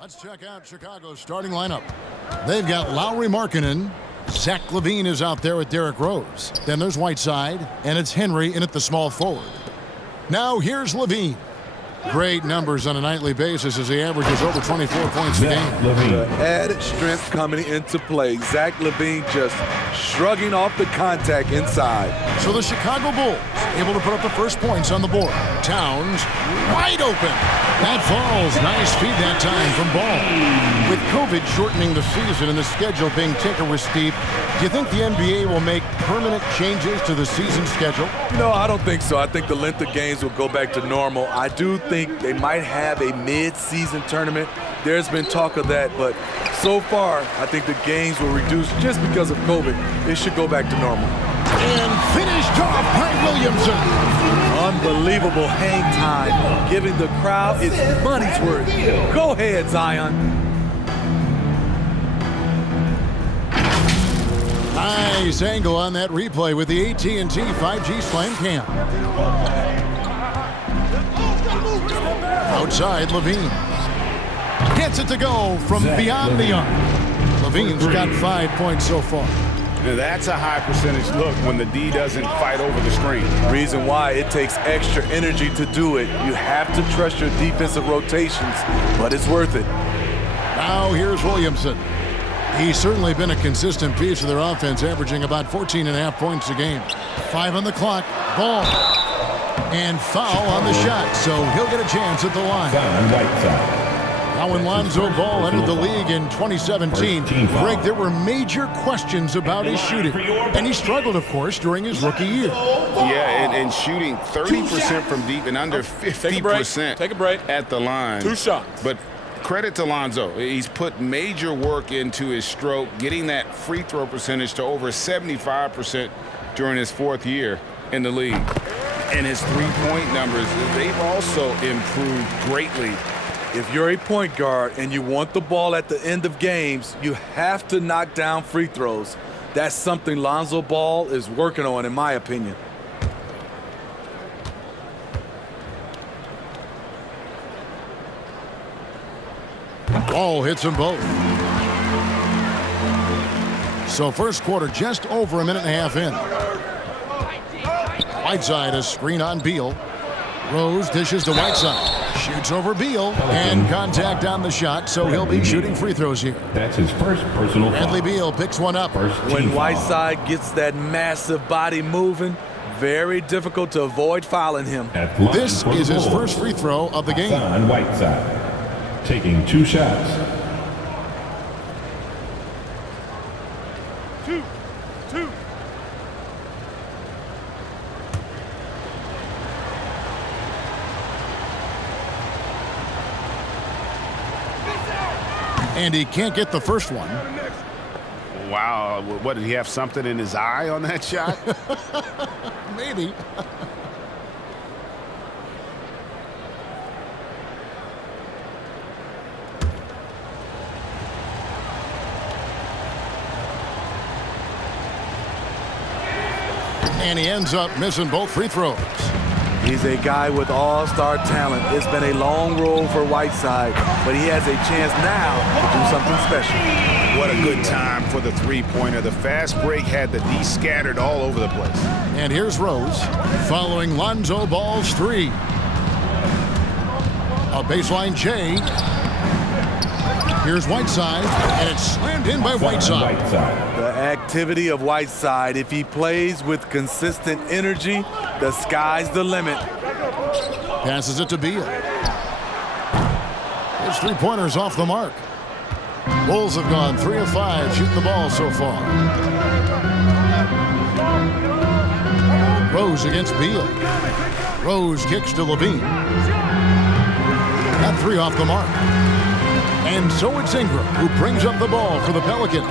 Let's check out Chicago's starting lineup. They've got Lowry Markkanen. Zach LaVine is out there with Derrick Rose. Then there's Whiteside, and it's Henry in at the small forward. Now here's LaVine. Great numbers on a nightly basis as he averages over 24 points a game. The added strength coming into play. Zach LaVine just shrugging off the contact inside. So the Chicago Bulls able to put up the first points on the board. Towns wide open. That falls. Nice feed that time from Ball. With COVID shortening the season and the schedule being tinkered with Steve, do you think the NBA will make permanent changes to the season schedule? No, I don't think so. I think the length of games will go back to normal. I do think they might have a mid-season tournament. There's been talk of that, but so far, I think the games will reduce just because of COVID. It should go back to normal. And finished off by Williamson. Unbelievable hang time, giving the crowd its money's worth. Go ahead, Zion. Nice angle on that replay with the AT&T 5G Slam Cam. Outside, LaVine. Gets it to go from beyond the arc. LaVine's got 5 points so far. Now that's a high percentage look when the D doesn't fight over the screen. Reason why it takes extra energy to do it. You have to trust your defensive rotations, but it's worth it. Now here's Williamson. He's certainly been a consistent piece of their offense, averaging about 14.5 points a game. 5 on the clock. Ball. And foul on the shot, so he'll get a chance at the line. Now when Lonzo Ball entered the league in 2017, Greg, there were major questions about his shooting. And he struggled, of course, during his rookie year. Yeah, and shooting 30% from deep and under 50% Take a break. at the line. 2 shots. But credit to Lonzo. He's put major work into his stroke, getting that free throw percentage to over 75% during his 4th year in the league. And his three-point numbers, they've also improved greatly. If you're a point guard and you want the ball at the end of games, you have to knock down free throws. That's something Lonzo Ball is working on, in my opinion. Ball hits them both. So first quarter just over a minute and a half in. Whiteside, a screen on Beal. Rose dishes to Whiteside. Shoots over Beal. And contact on the shot, so he'll be shooting free throws here. That's his first personal foul. Bradley Beal picks one up. When Whiteside gets that massive body moving, very difficult to avoid fouling him. This is his first free throw of the game. Hassan Whiteside, taking 2 shots. Two. And he can't get the first one. Wow, what, did he have something in his eye on that shot? Maybe. And he ends up missing both free throws. He's a guy with all-star talent. It's been a long road for Whiteside, but he has a chance now to do something special. What a good time for the three-pointer. The fast break had the D scattered all over the place. And here's Rose following Lonzo Ball's 3. A baseline J. Here's Whiteside, and it's slammed in by Whiteside. The activity of Whiteside, if he plays with consistent energy, the sky's the limit. Passes it to Beal. His three-pointer's off the mark. Bulls have gone 3 of 5 shooting the ball so far. Rose against Beal. Rose kicks to LaVine. That 3 off the mark. And so it's Ingram who brings up the ball for the Pelicans.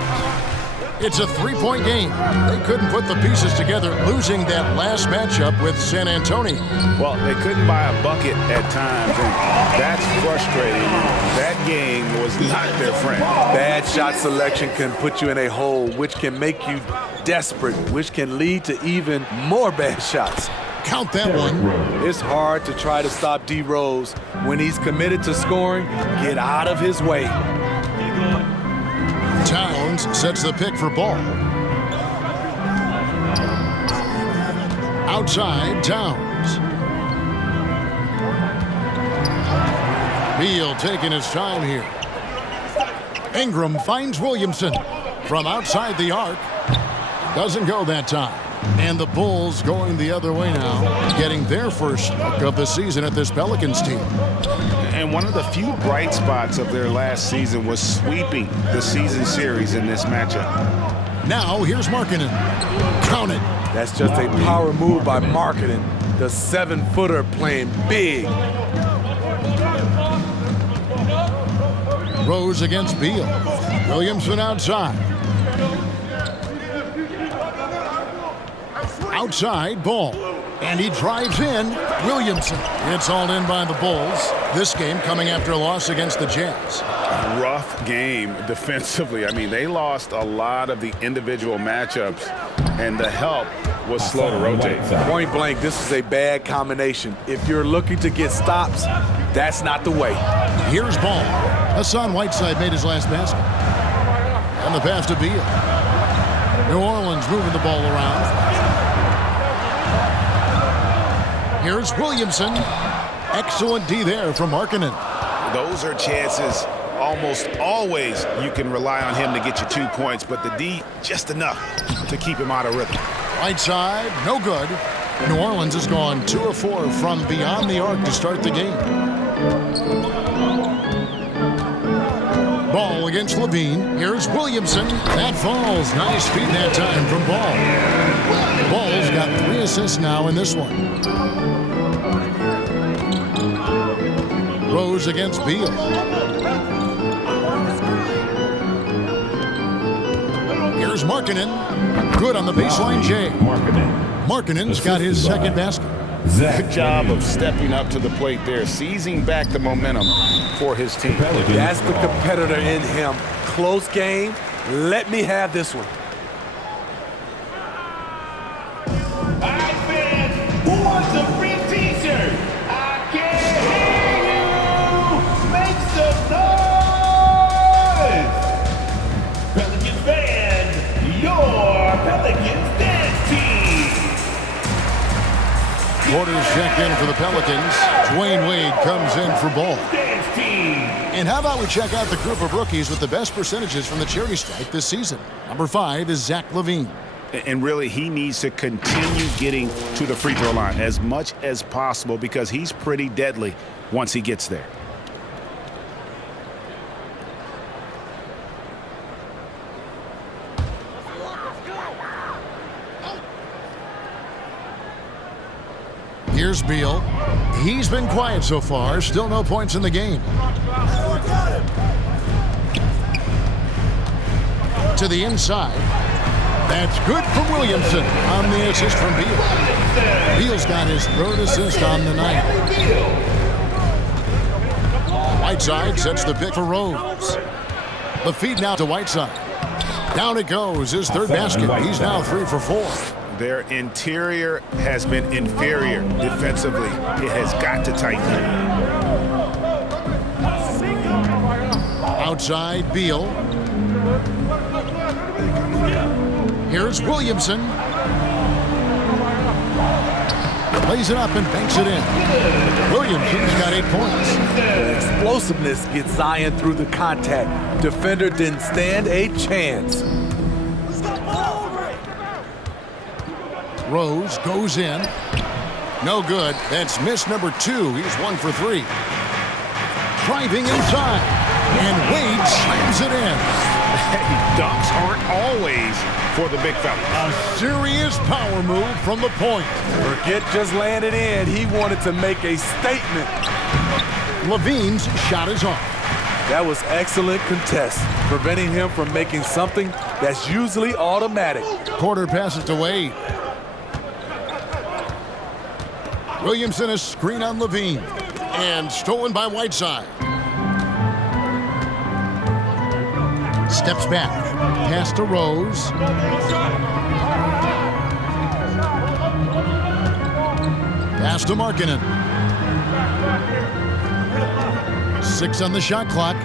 It's a 3-point game. They couldn't put the pieces together, losing that last matchup with San Antonio. Well, they couldn't buy a bucket at times, and that's frustrating. That game was not their friend. Bad shot selection can put you in a hole, which can make you desperate, which can lead to even more bad shots. Count that one. It's hard to try to stop D. Rose. When he's committed to scoring, get out of his way. Towns sets the pick for Ball. Outside, Towns. Beal taking his time here. Ingram finds Williamson from outside the arc. Doesn't go that time. And the Bulls going the other way now, getting their first look of the season at this Pelicans team. And one of the few bright spots of their last season was sweeping the season series in this matchup. Now here's Markkanen. Count it. That's just a power move by Markkanen. The 7-footer playing big. Rose against Beal. Williamson outside. Outside, Ball. And he drives in. Williamson. It's all in by the Bulls. This game coming after a loss against the Jazz. Rough game defensively. I mean, they lost a lot of the individual matchups, and the help was slow to rotate. Point blank, this is a bad combination. If you're looking to get stops, that's not the way. Here's Ball. Hassan Whiteside made his last basket. And the pass to Beal. New Orleans moving the ball around. Here's Williamson. Excellent D there from Markkanen. Those are chances almost always you can rely on him to get you 2 points, but the D just enough to keep him out of rhythm. Right side, no good. New Orleans has gone 2 of 4 from beyond the arc to start the game. Ball against Levine. Here's Williamson. That falls. Nice feed that time from Ball. Ball's got 3 assists now in this one. Rose against Beal. Here's Markkanen. Good on the baseline, Jay. Markkanen's got his second basket. Good job of stepping up to the plate there, seizing back the momentum for his team. That's the competitor in him. Close game. Let me have this one. Who wants a free t-shirt? I can't hear you. Make some noise. Pelicans fans, your Pelicans dance team. Quarters check in for the Pelicans. Dwayne Wade comes in for Ball. Dance team. And how about we check out the group of rookies with the best percentages from the charity stripe this season. Number 5 is Zach LaVine. And really, he needs to continue getting to the free throw line as much as possible because he's pretty deadly once he gets there. Here's Beal. He's been quiet so far. Still no points in the game. To the inside. That's good from Williamson on the assist from Beal. Beal's got his 3rd assist on the night. Whiteside sets the pick for Rose. The feed now to Whiteside. Down it goes. His 3rd basket. He's now 3 for 4. Their interior has been inferior defensively. It has got to tighten up. Outside, Beal. Here's Williamson. Lays it up and banks it in. Williamson's got 8 points. The explosiveness gets Zion through the contact. Defender didn't stand a chance. Rose goes in. No good. That's miss number 2. He's 1 for 3. Driving inside. And Wade slams it in. Dunks aren't always for the big fella. A serious power move from the point. Forget just landing in. He wanted to make a statement. Levine's shot is off. That was excellent contest, preventing him from making something that's usually automatic. Porter passes to Wade. Williamson, a screen on Levine. And stolen by Whiteside. Steps back. Pass to Rose. Pass to Markkanen. 6 on the shot clock.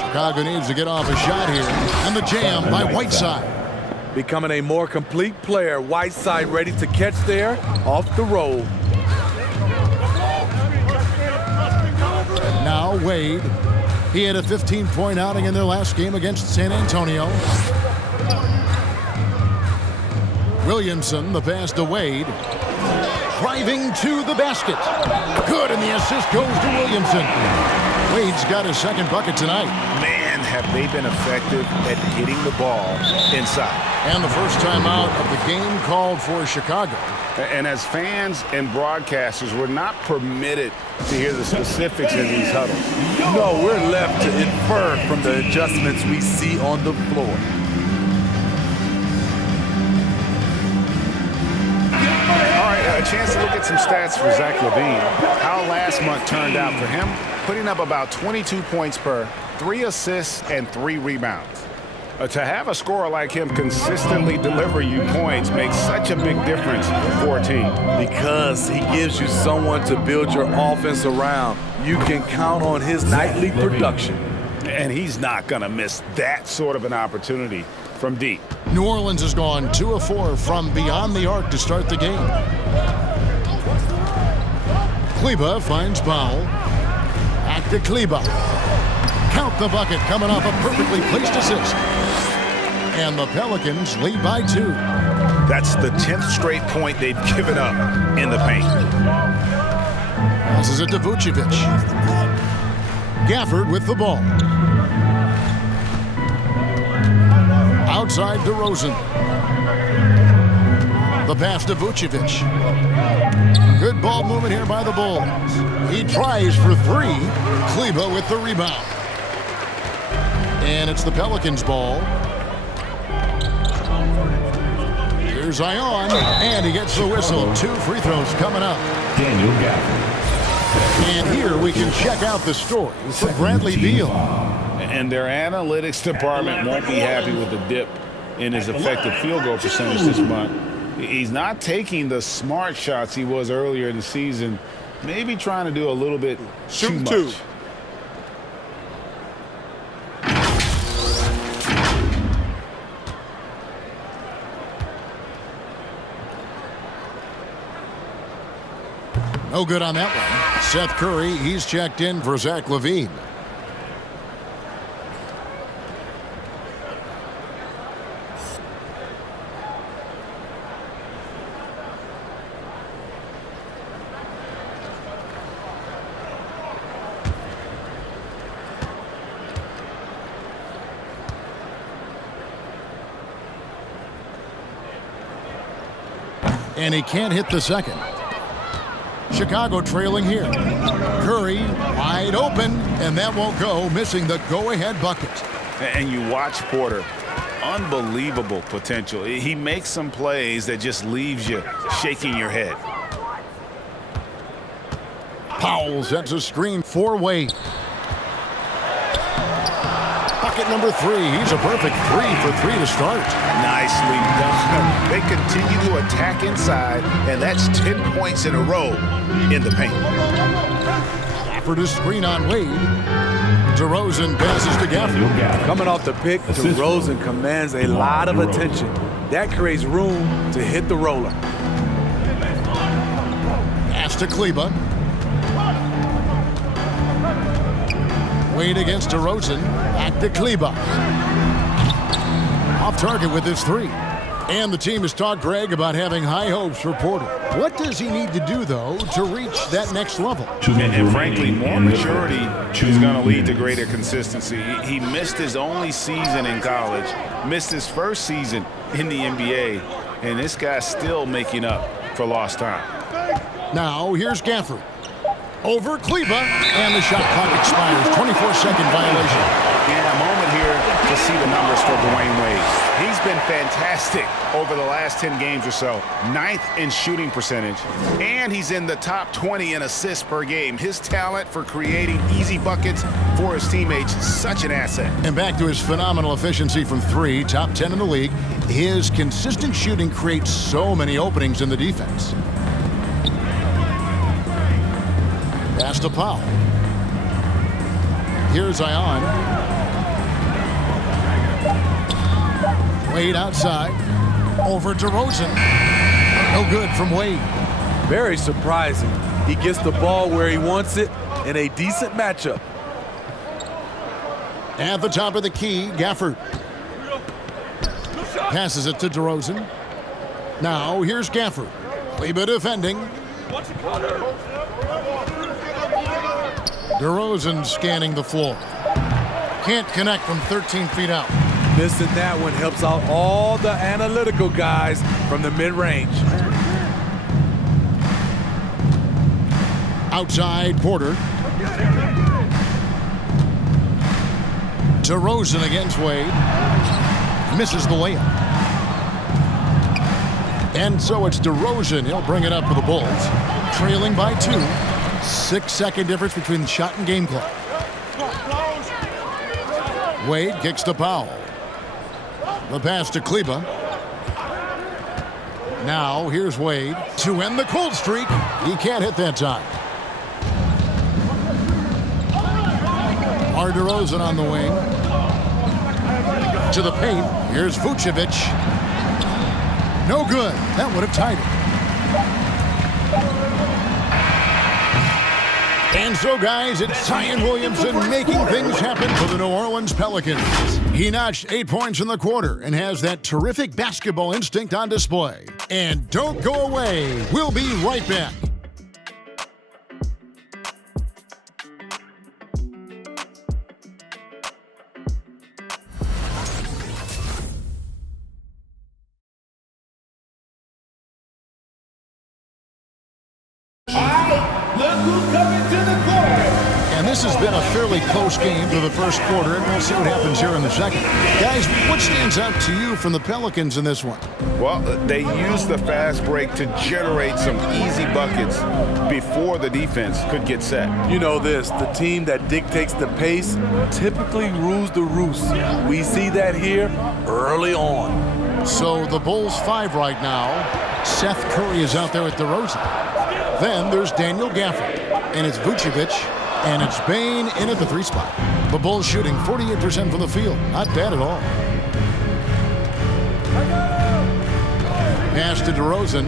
Chicago needs to get off a shot here. And the jam by Whiteside. Becoming a more complete player. Whiteside ready to catch there off the roll. Now Wade. He had a 15-point outing in their last game against San Antonio. Williamson, the pass to Wade. Driving to the basket. Good, and the assist goes to Williamson. Wade's got his second bucket tonight. Man, have they been effective at getting the ball inside. And the first time out of the game called for Chicago. And as fans and broadcasters, we're not permitted to hear the specifics in these huddles. No, we're left to infer from the adjustments we see on the floor. A chance to look at some stats for Zach LaVine. How last month turned out for him, putting up about 22 points per, 3 assists, and 3 rebounds. To have a scorer like him consistently deliver you points makes such a big difference for a team. Because he gives you someone to build your offense around. You can count on his nightly production. And he's not going to miss that sort of an opportunity from deep. New Orleans has gone 2 of 4 from beyond the arc to start the game. Kleber finds Powell. Back to Kleber. Count the bucket coming off a perfectly placed assist. And the Pelicans lead by 2. That's the 10th straight point they've given up in the paint. Passes it to Vucevic. Gafford with the ball. Outside DeRozan. The pass to Vucevic. Good ball movement here by the Bulls. He tries for 3. Kleber with the rebound. And it's the Pelicans' ball. Here's Zion, and he gets the whistle. 2 free throws coming up. Daniel Gafford. And here we can check out the story for Bradley Beal. And their analytics department won't be happy with the dip in his effective field goal percentage this month. He's not taking the smart shots he was earlier in the season. Maybe trying to do a little bit too much. No good on that one. Seth Curry, he's checked in for Zach LaVine. And he can't hit the second. Chicago trailing here. Curry wide open, and that won't go, missing the go-ahead bucket. And you watch Porter. Unbelievable potential. He makes some plays that just leaves you shaking your head. Powell sets a screen for Wade. Bucket number 3. He's a perfect 3 for 3 to start. Nicely done. They continue to attack inside, and that's 10 points in a row in the paint. Gafford is screen on Wade. DeRozan passes to Gafford. Coming off the pick, DeRozan commands a lot of attention. That creates room to hit the roller. Pass to Kleber. Wade against DeRozan. Back to Kleber. Off target with his 3. And the team has talked Greg about having high hopes for Porter. What does he need to do, though, to reach that next level? And frankly, more maturity is going to lead to greater consistency. He missed his only season in college, missed his first season in the NBA, and this guy's still making up for lost time. Now, here's Gafford. Over Kleber, and the shot clock expires. 24-second violation. And a moment here to to see the numbers for Dwayne Wade. He's been fantastic over the last 10 games or so. 9th in shooting percentage, and he's in the top 20 in assists per game. His talent for creating easy buckets for his teammates is such an asset. And back to his phenomenal efficiency from 3, top 10 in the league. His consistent shooting creates so many openings in the defense. Pass to Powell. Here's Zion. Wade outside. Over DeRozan. No good from Wade. Very surprising. He gets the ball where he wants it in a decent matchup. At the top of the key, Gafford. Passes it to DeRozan. Now here's Gafford. Kleber defending. DeRozan scanning the floor. Can't connect from 13 feet out. Missing that one helps out all the analytical guys from the mid-range. Outside, Porter. DeRozan against Wade. Misses the layup. And so it's DeRozan. He'll bring it up for the Bulls. Trailing by 2. 6-second difference between shot and game clock. Wade kicks to Powell. The pass to Kleber. Now here's Wade to end the cold streak. He can't hit that time. DeRozan on the wing. To the paint. Here's Vucevic. No good. That would have tied it. And so, guys, it's Zion Williamson making things happen for the New Orleans Pelicans. He notched 8 points in the quarter and has that terrific basketball instinct on display. And don't go away. We'll be right back. And this has been a fairly close game for the first quarter, and we'll see what happens here in the second. Guys, what stands out to you from the Pelicans in this one? Well, they used the fast break to generate some easy buckets before the defense could get set. You know this, the team that dictates the pace typically rules the roost. We see that here early on. So the Bulls 5 right now. Seth Curry is out there at DeRozan. Then there's Daniel Gafford, and it's Vucevic, and it's Bane in at the 3 spot. The Bulls shooting 48% from the field. Not bad at all. Pass to DeRozan.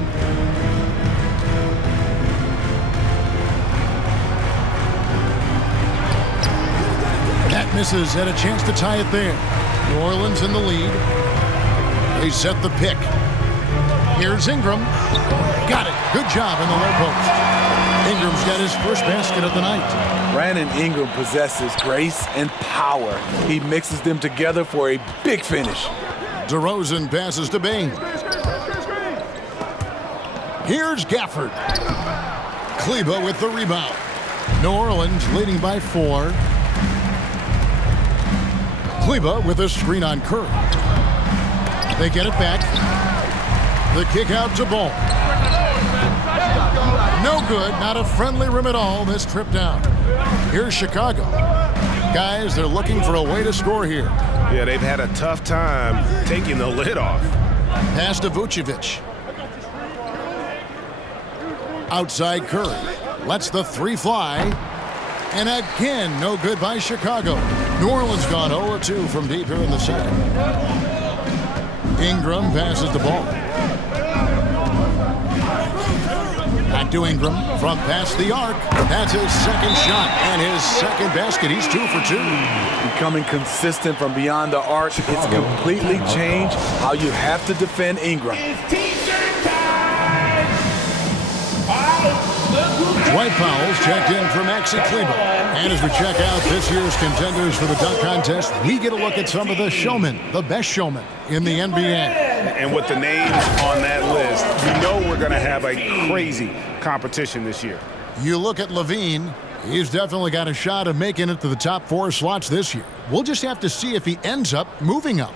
That misses. Had a chance to tie it there. New Orleans in the lead. They set the pick. Here's Ingram. Got it. Good job in the low post. Ingram's got his first basket of the night. Brandon Ingram possesses grace and power. He mixes them together for a big finish. DeRozan passes to Bane. Here's Gafford. Kleber with the rebound. New Orleans leading by 4. Kleber with a screen on Curry. They get it back. The kick out to Ball. No good. Not a friendly rim at all this trip down. Here's Chicago. Guys, they're looking for a way to score here. Yeah, they've had a tough time taking the lid off. Pass to Vucevic. Outside Curry. Lets the 3 fly. And again, no good by Chicago. New Orleans gone 0-2 from deep here in the second. Ingram passes the ball. Back to Ingram from past the arc. That's his second shot and his second basket. He's 2 for 2. Becoming consistent from beyond the arc. It's completely changed how you have to defend Ingram. Dwight Powell's checked in for Maxi Kleber. And as we check out this year's contenders for the dunk contest, we get a look at some of the showmen, the best showmen in the NBA. And with the names on that list, you know we're going to have a crazy competition this year. You look at Levine, He's definitely got a shot of making it to the top 4 slots this year. We'll just have to see if he ends up moving up.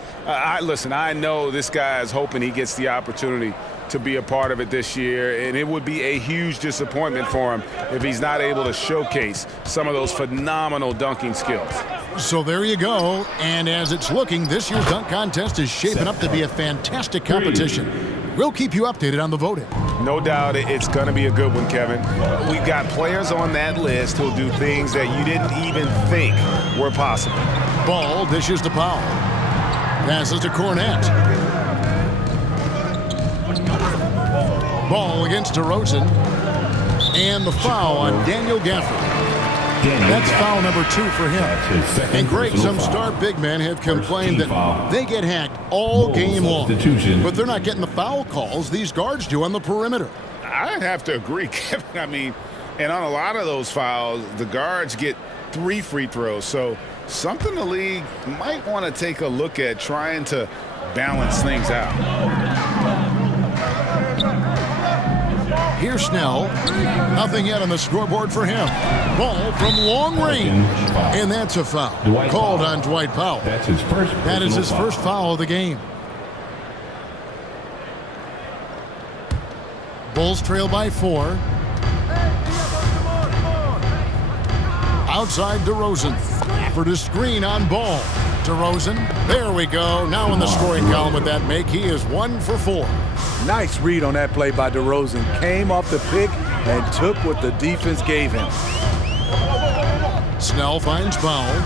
Listen, I know this guy is hoping he gets the opportunity to be a part of it this year, and it would be a huge disappointment for him if he's not able to showcase some of those phenomenal dunking skills. So there you go. And as it's looking, this year's dunk contest is shaping up to be a fantastic competition. We'll keep you updated on the voting. No doubt it's going to be a good one, Kevin. We've got players on that list who'll do things that you didn't even think were possible. Ball dishes to Powell. Passes to Cornette. Ball against DeRozan. And the foul on Daniel Gafford. That's foul number 2 for him. And Greg, some star big men have complained that they get hacked all game long. But they're not getting the foul calls these guards do on the perimeter. I have to agree, Kevin. I mean, and on a lot of those fouls, the guards get 3 free throws. So something the league might want to take a look at, trying to balance things out. Here's Snell. Nothing yet on the scoreboard for him. Ball from long range. And that's a foul. Called on Dwight Powell. That is his first foul of the game. Bulls trail by 4. Outside DeRozan. For the screen on Ball. DeRozan. There we go. Now in the scoring column with that make, he is 1 for 4. Nice read on that play by DeRozan. Came off the pick and took what the defense gave him. Snell finds Powell.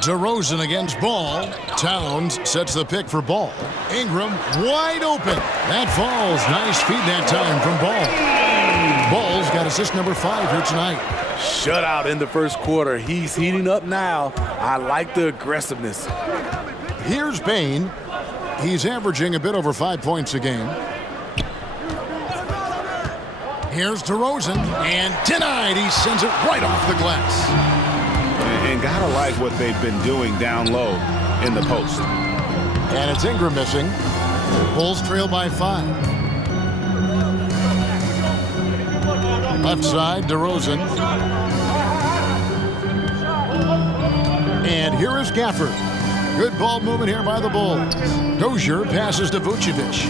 DeRozan against Ball. Towns sets the pick for Ball. Ingram wide open. That falls. Nice feed that time from Ball. Ball's got assist number 5 here tonight. Shutout in the first quarter. He's heating up now. I like the aggressiveness. Here's Bain. He's averaging a bit over 5 points a game. Here's DeRozan, and denied. He sends it right off the glass. And gotta like what they've been doing down low in the post. And it's Ingram missing. Bulls trail by 5. Left side, DeRozan. And here is Gafford. Good ball movement here by the Bulls. Dozier passes to Vucevic.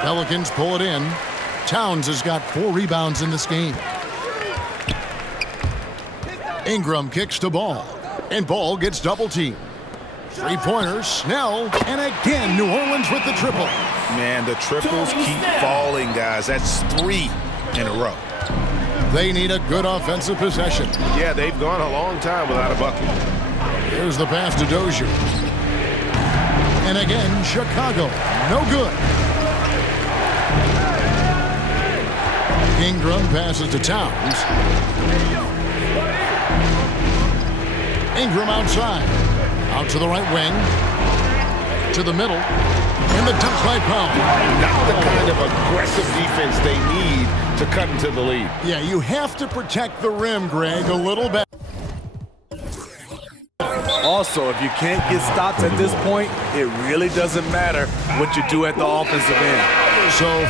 Pelicans pull it in. Towns has got 4 rebounds in this game. Ingram kicks to Ball. And Ball gets double-teamed. 3-pointers, Snell, and again New Orleans with the triple. Man, the triples keep falling, guys. That's 3 in a row. They need a good offensive possession. Yeah, they've gone a long time without a bucket. Here's the pass to Dozier. And again, Chicago. No good. Ingram passes to Towns. Ingram outside. Out to the right wing. To the middle. And the dunk by Powell. Not the kind of aggressive defense they need to cut into the lead. Yeah, you have to protect the rim, Greg, a little bit. Also, if you can't get stops at this point, it really doesn't matter what you do at the offensive end. So,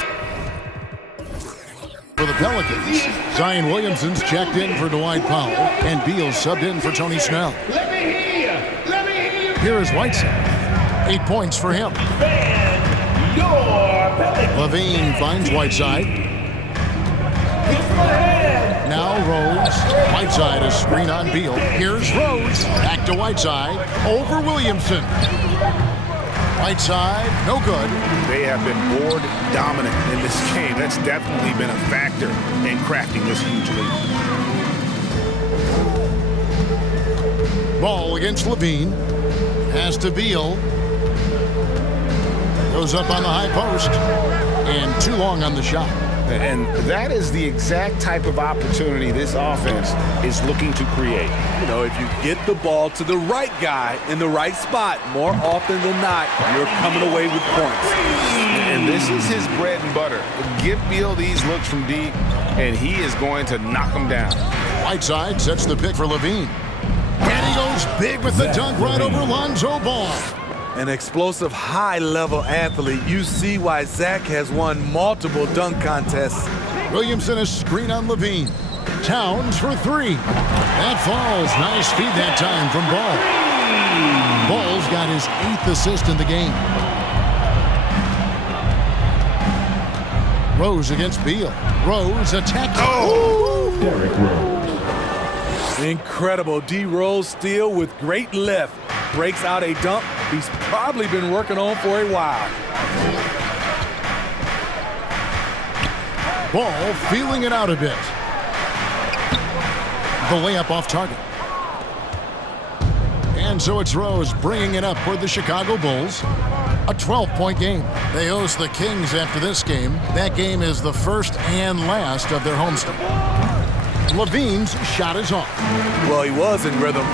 for the Pelicans, Zion Williamson's checked in for Dwight Powell, and Beal's subbed in for Tony Snell. Let me hear you. Let me hear you. Here is Whiteside. 8 points for him. Fan your Pelicans. Levine finds Whiteside. It's my hand. Now Rose. Whiteside is screen on Beal. Here's Rose. Back to Whiteside. Over Williamson. Whiteside, no good. They have been board dominant in this game. That's definitely been a factor in crafting this huge lead. Ball against Levine. Pass to Beal. Goes up on the high post. And too long on the shot. And that is the exact type of opportunity this offense is looking to create. You know, if you get the ball to the right guy in the right spot, more often than not, you're coming away with points. And this is his bread and butter. Give Beal these looks from deep, and he is going to knock them down. Whiteside sets the pick for Levine. And he goes big with the dunk right over Lonzo Ball. An explosive, high-level athlete. You see why Zach has won multiple dunk contests. Williamson a screen on Levine. Towns for three. That falls. Nice feed that time from Ball. Ball's got his 8th assist in the game. Rose against Beal. Rose attacked. Oh! Derrick Rose. Incredible. D. Rose steal with great lift. Breaks out a dunk he's probably been working on for a while. Ball feeling it out a bit. The layup off target. And so it's Rose bringing it up for the Chicago Bulls. A 12-point game. They host the Kings after this game. That game is the first and last of their homestand. Levine's shot is off. Well, he was in rhythm.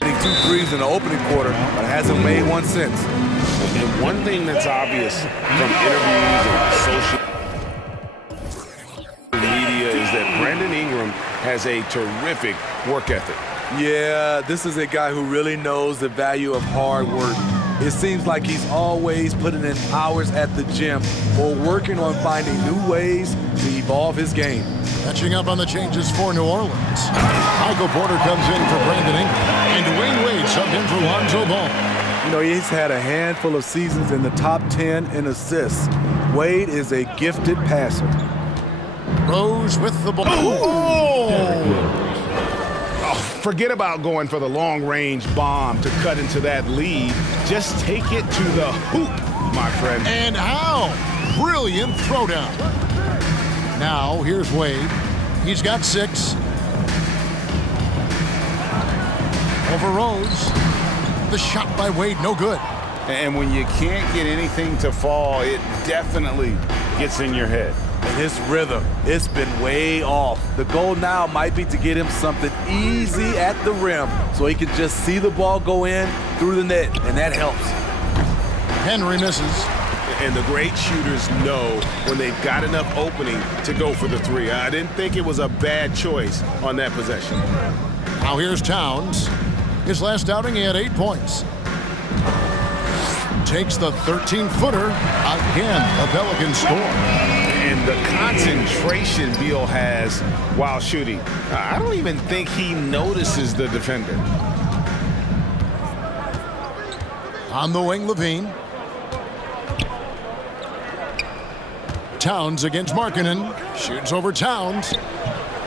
Hitting 2 threes in the opening quarter, but hasn't made one since. And one thing that's obvious from interviews and social media is that Brandon Ingram has a terrific work ethic. Yeah, this is a guy who really knows the value of hard work. It seems like he's always putting in hours at the gym or working on finding new ways to evolve his game. Catching up on the changes for New Orleans. Michael Porter comes in for Brandon Ingram. And Dwayne Wade subbed in for Lonzo Ball. You know, he's had a handful of seasons in the top 10 in assists. Wade is a gifted passer. Rose with the ball. Derrick Oh! Rose. Forget about going for the long-range bomb to cut into that lead. Just take it to the hoop, my friend. And how? Brilliant throwdown. Now, here's Wade. He's got 6. Over Rose. The shot by Wade, no good. And when you can't get anything to fall, it definitely gets in your head. And his rhythm, it's been way off. The goal now might be to get him something easy at the rim so he can just see the ball go in through the net, and that helps. Henry misses. And the great shooters know when they've got enough opening to go for the 3. I didn't think it was a bad choice on that possession. Now here's Towns. His last outing, he had 8 points. Takes the 13-footer. Again, a Pelican score. And the concentration Beal has while shooting, I don't even think he notices the defender. On the wing, Levine. Towns against Markkanen. Shoots over Towns.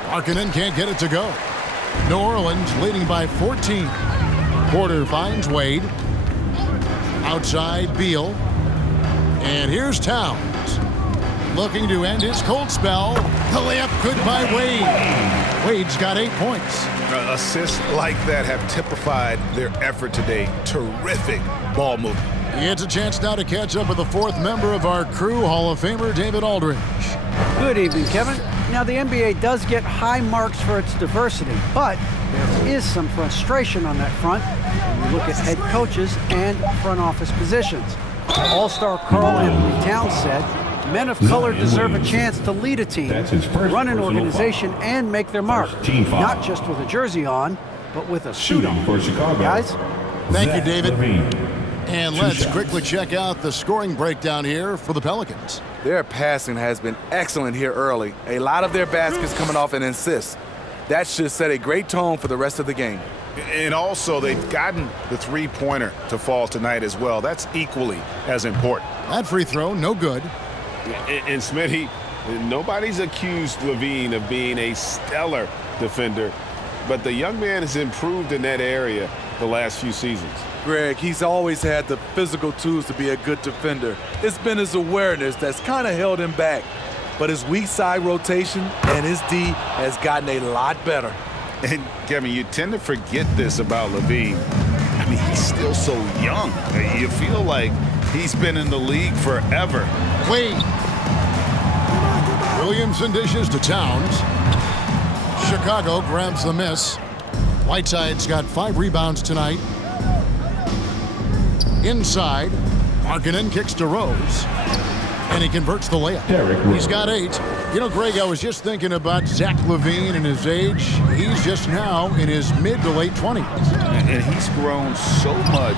Markkanen can't get it to go. New Orleans leading by 14. Porter finds Wade. Outside, Beal. And here's Towns. Looking to end his cold spell. The layup good by Wade. Wade's got 8 points. Assists like that have typified their effort today. Terrific ball movement. He gets a chance now to catch up with the 4th member of our crew, Hall of Famer David Aldridge. Good evening, Kevin. Now, the NBA does get high marks for its diversity, but there is some frustration on that front when you look at head coaches and front office positions. All-star Karl Anthony Towns said, men of color deserve a chance to lead a team, run an organization, and make their mark. Not just with a jersey on, but with a suit on. For Chicago. Guys? Thank you, David. Levine. And let's quickly check out the scoring breakdown here for the Pelicans. Their passing has been excellent here early. A lot of their baskets coming off an assist. That should set a great tone for the rest of the game. And also, they've gotten the 3-pointer to fall tonight as well. That's equally as important. That free throw, no good. And Smitty, nobody's accused Levine of being a stellar defender, but the young man has improved in that area the last few seasons. Greg, he's always had the physical tools to be a good defender. It's been his awareness that's kind of held him back. But his weak side rotation and his D has gotten a lot better. And, Kevin, you tend to forget this about Levine. I mean, he's still so young. You feel like he's been in the league forever. Wade. Williamson dishes to Towns. Chicago grabs the miss. Whiteside's got 5 rebounds tonight. Inside, Markkanen kicks to Rose. And he converts the layup. He's got 8. You know, Greg, I was just thinking about Zach LaVine and his age. He's just now in his mid to late 20s. And he's grown so much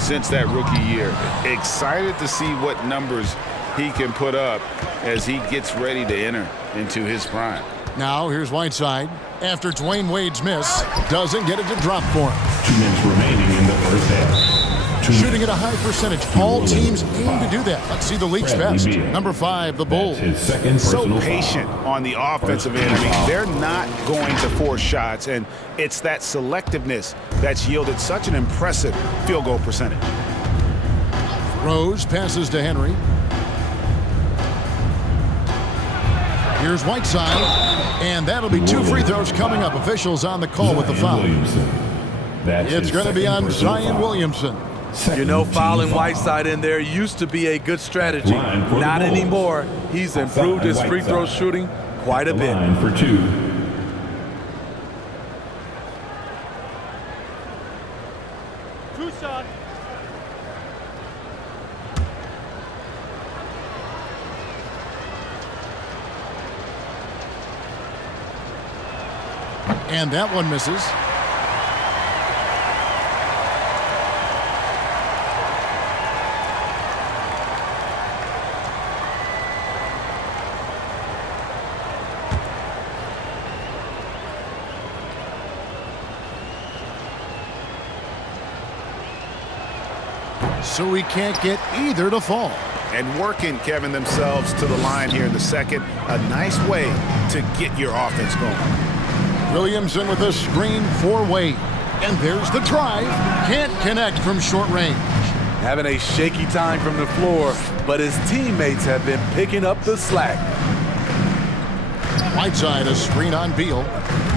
since that rookie year. Excited to see what numbers he can put up as he gets ready to enter into his prime. Now here's Whiteside. After Dwayne Wade's miss, doesn't get it to drop for him. 2 minutes remaining in the first half. Shooting at a high percentage. All teams aim to do that. Let's see the league's best. Number 5, the Bulls. His second So personal patient foul. on the offensive end. I mean, they're not going to force shots, and it's that selectiveness that's yielded such an impressive field goal percentage. Rose passes to Henry. Here's Whiteside, and that'll be 2 free throws coming up. Officials on the call with the foul. It's going to be on Zion Williamson. You know, fouling Whiteside in there used to be a good strategy. Not anymore. He's improved his free throw shooting quite a bit. Line for 2. And that one misses. So we can't get either to fall. And working, Kevin, themselves to the line here in the second. A nice way to get your offense going. Williamson with a screen for Wade. And there's the drive. Can't connect from short range. Having a shaky time from the floor, but his teammates have been picking up the slack. Whiteside, a screen on Beal.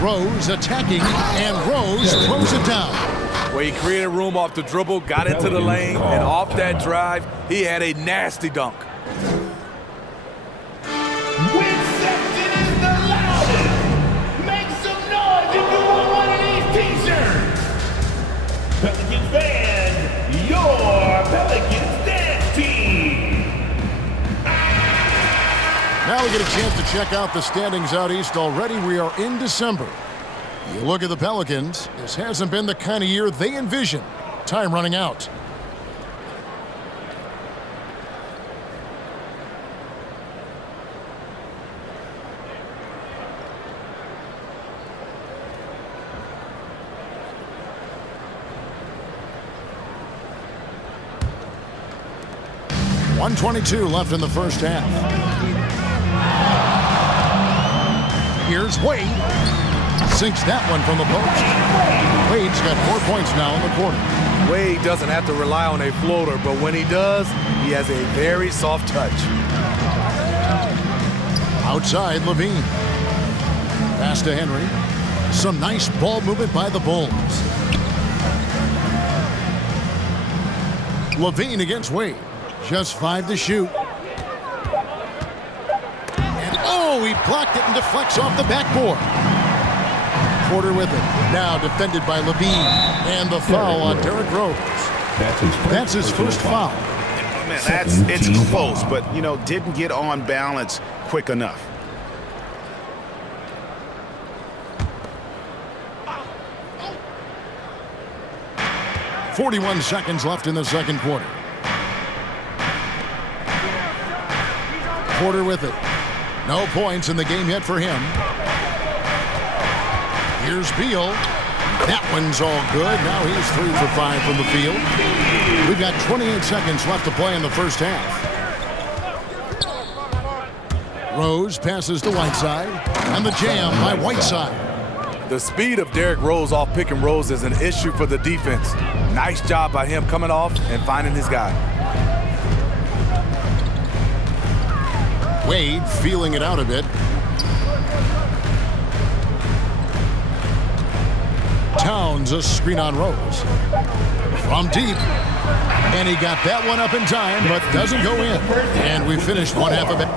Rose attacking, and Rose throws it down. Where he created room off the dribble, got into the lane, and off that drive, he had a nasty dunk. Winception is the loudest. Make some noise if you want one of these t-shirts. Pelicans fan, your Pelicans dance team. Now we get a chance to check out the standings out east already. We are in December. You look at the Pelicans, this hasn't been the kind of year they envisioned. Time running out. .122 left in the first half. Here's Wade. Sinks that one from the post. Wade's got 4 points now in the quarter. Wade doesn't have to rely on a floater, but when he does, he has a very soft touch. Outside, LaVine. Pass to Henry. Some nice ball movement by the Bulls. LaVine against Wade. Just 5 to shoot. And oh, he blocked it and deflects off the backboard. Porter with it. Now defended by LaVine. And the foul on Derrick Rose. That's his first foul. Man, it's close, but, you know, didn't get on balance quick enough. .41 seconds left in the second quarter. Porter with it. No points in the game yet for him. Here's Beal. That one's all good. Now he's 3 for 5 from the field. We've got 28 seconds left to play in the first half. Rose passes to Whiteside. And the jam by Whiteside. the speed of Derrick Rose off pick and rolls is an issue for the defense. Nice job by him coming off and finding his guy. Wade feeling it out a bit. Towns a screen on Rose. From deep. And he got that one up in time, but doesn't go in. And we finished one half of it.